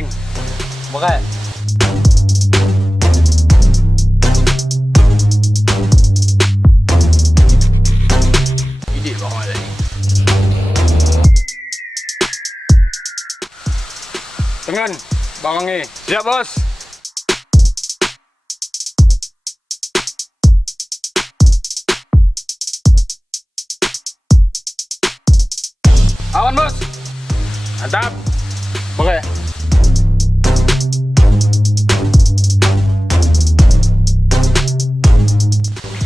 Geng. Bakal. Ini bawah lagi. Tengan, barangnya. Siap, bos. Awan, bos. Mantap. Oke.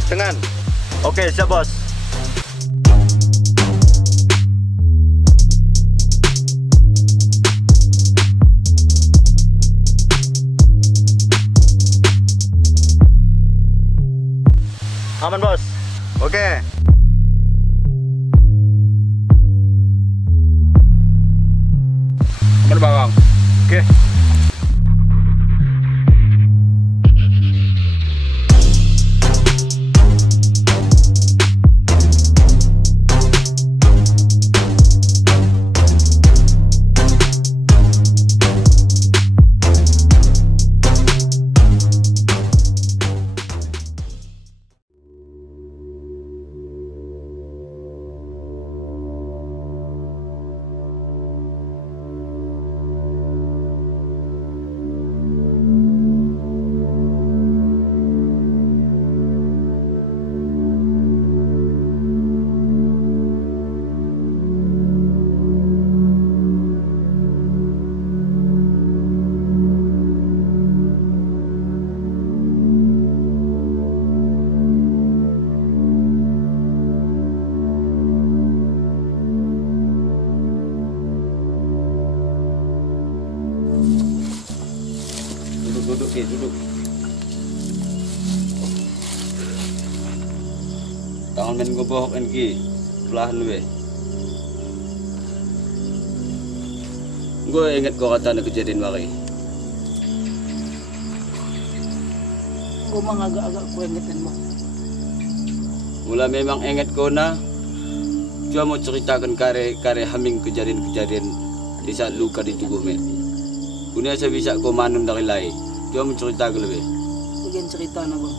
Tengan. Oke, siap bos. Aman bos. Oke. Aman bawang. Oke. Duduk. Tangan men goboh kan ki. Pelahan we. Gue ingat kau kata nak kejadian mari. Gue mah agak-agak gue ingetin mah. Mula memang ingat kau na. Cuma mau ceritakan kare haming kejadian di saat luka di tubuh men. Punya saya bisa kau manum dari lain. Cuma mau cerita ke lebih. Bagian cerita na bang.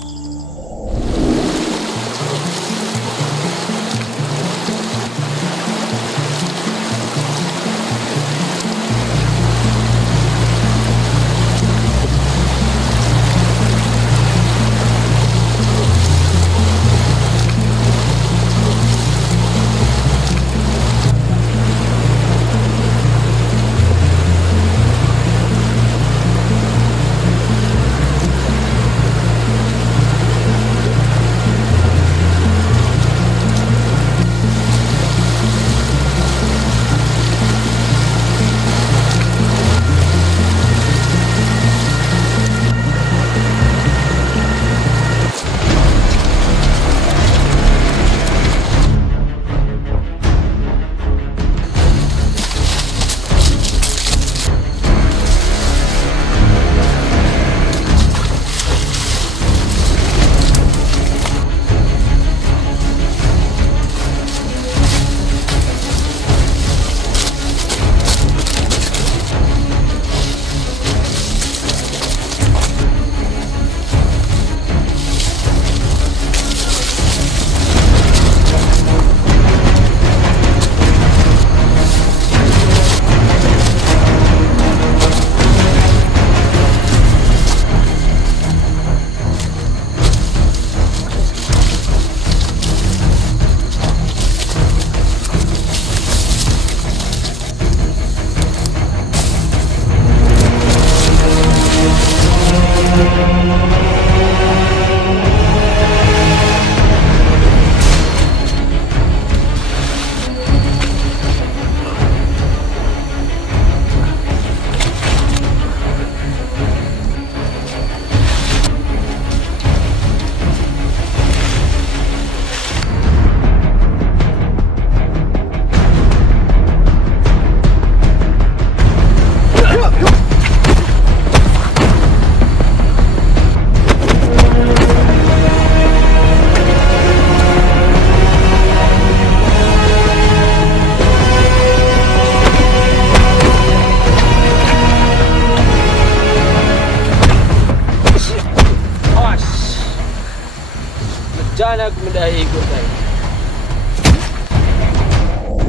Diyan nagmendahi ko tayo.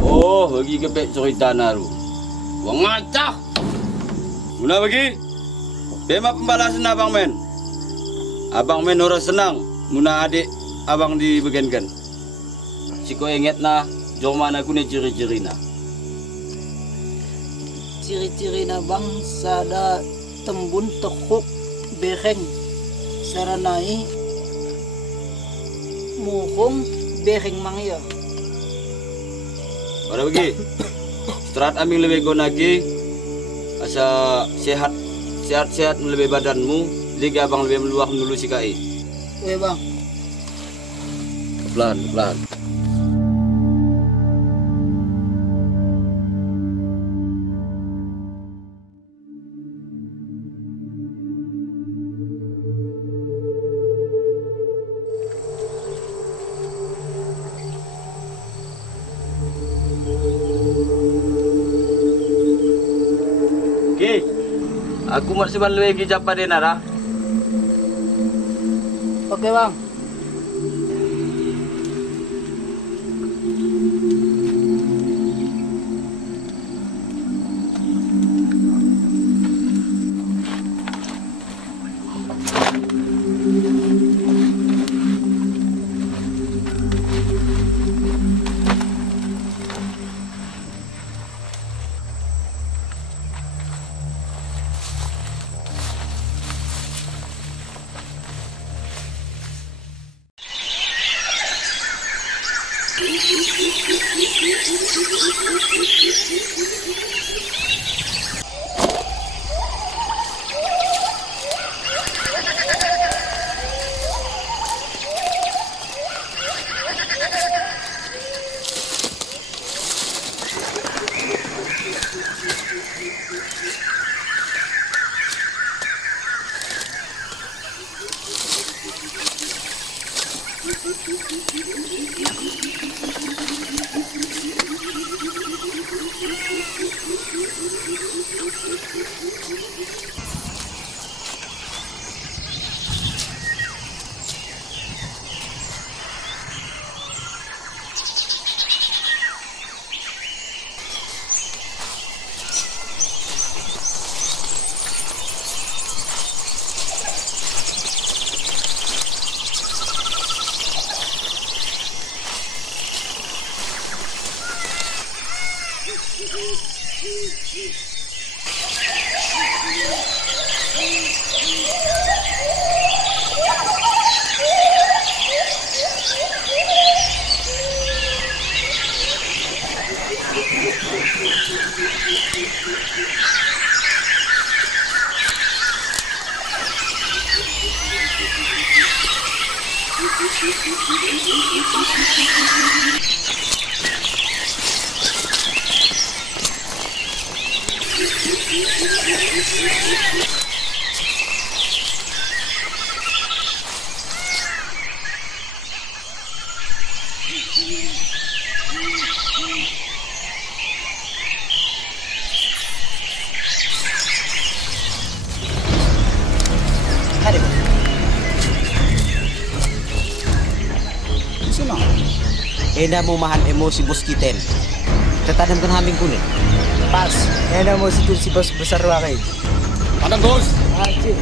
Oh, bagi kepek cerita naru. Wang ngacak. Muna bagi. Bema pembalasan abang men. Abang men orang senang. Muna adik abang dibegenkan. Siko inget na, jom mana aku ni ciri-ciri na. Ciri-ciri na bang sada tembun tekuk bereng saranai muhung bereng mangya. Pada bagi. Seterat aming lebih gonagi. Asa sehat lebih badanmu. Liga abang lebih meluah menulu si kai. Weh bang. Pelan. Okey. Aku masih lagi japa dia nara. Oke bang. Ena mo mahal emosi bos kiten. Tatanam kan haming kulit. Pas, ena mo si bos besar wakay. Pandang bos. Aji.